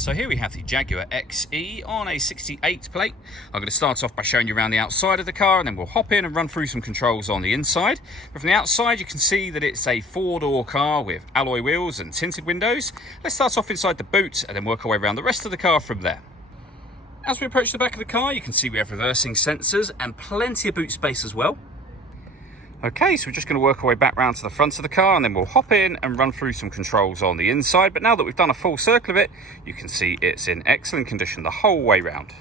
So here we have the Jaguar XE on a 68 plate. I'm going to start off by showing you around the outside of the car, and then we'll hop in and run through some controls on the inside. But from the outside you can see that it's a four-door car with alloy wheels and tinted windows. Let's start off inside the boot and then work our way around the rest of the car from there. As we approach the back of the car, you can see we have reversing sensors and plenty of boot space as well. Okay, so we're just going to work our way back round to the front of the car, and then we'll hop in and run through some controls on the inside. But now that we've done a full circle of it, you can see it's in excellent condition the whole way round.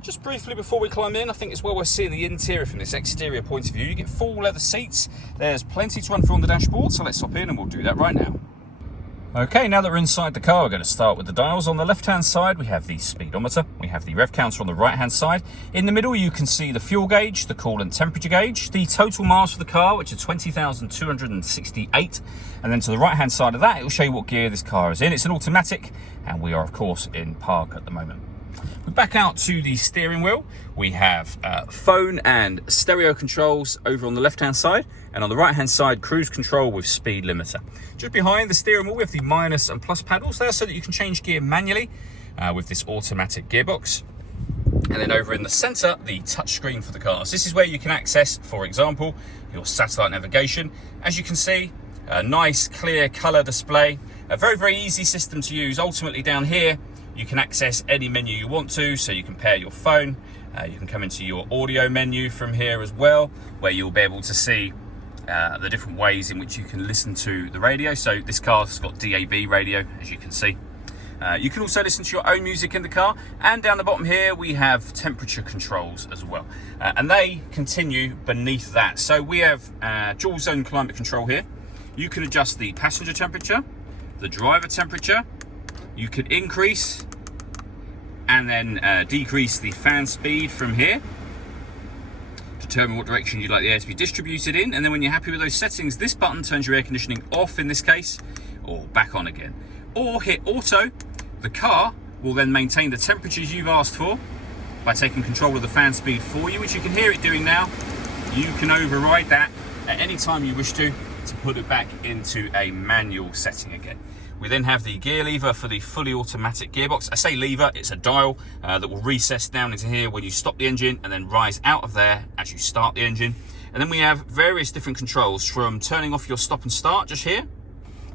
Just briefly before we climb in, I think it's well worth seeing the interior from this exterior point of view. You get full leather seats, there's plenty to run through on the dashboard, so let's hop in and we'll do that right now. Okay, now that we're inside the car, we're going to start with the dials. On the left-hand side, we have the speedometer. We have the rev counter on the right-hand side. In the middle, you can see the fuel gauge, the coolant temperature gauge, the total miles for the car, which is 20,268. And then to the right-hand side of that, it will show you what gear this car is in. It's an automatic, and we are, of course, in park at the moment. We're back out to the steering wheel. We have phone and stereo controls over on the left-hand side, and on the right-hand side, cruise control with speed limiter. Just behind the steering wheel, we have the minus and plus paddles there so that you can change gear manually with this automatic gearbox. And then over in the center, the touchscreen for the cars. This is where you can access, for example, your satellite navigation. As you can see, a nice, clear color display. A very, very easy system to use. Ultimately, down here, you can access any menu you want to, so you can pair your phone. You can come into your audio menu from here as well, where you'll be able to see the different ways in which you can listen to the radio. So this car's got DAB radio, as you can see. You can also listen to your own music in the car, and down the bottom here we have temperature controls as well, and they continue beneath that. So we have dual zone climate control here. You can adjust the passenger temperature, the driver temperature. You could increase and then decrease the fan speed from here. Determine what direction you'd like the air to be distributed in, and then when you're happy with those settings, this button turns your air conditioning off in this case, or back on again. Or hit auto. The car will then maintain the temperatures you've asked for by taking control of the fan speed for you, which you can hear it doing now. You can override that at any time you wish to put it back into a manual setting again. We then have the gear lever for the fully automatic gearbox. I say lever, it's a dial that will recess down into here when you stop the engine and then rise out of there as you start the engine. And then we have various different controls, from turning off your stop and start just here,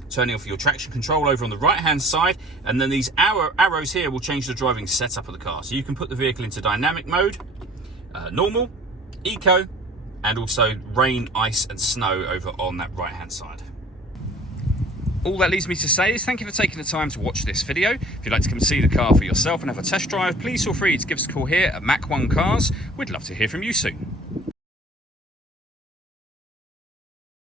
turning off your traction control over on the right hand side, and then these arrows here will change the driving setup of the car. So you can put the vehicle into dynamic mode, normal, eco, and also rain, ice and snow over on that right hand side. All that leaves me to say is thank you for taking the time to watch this video. If you'd like to come see the car for yourself and have a test drive, please feel free to give us a call here at Mach 1 Cars. We'd love to hear from you soon.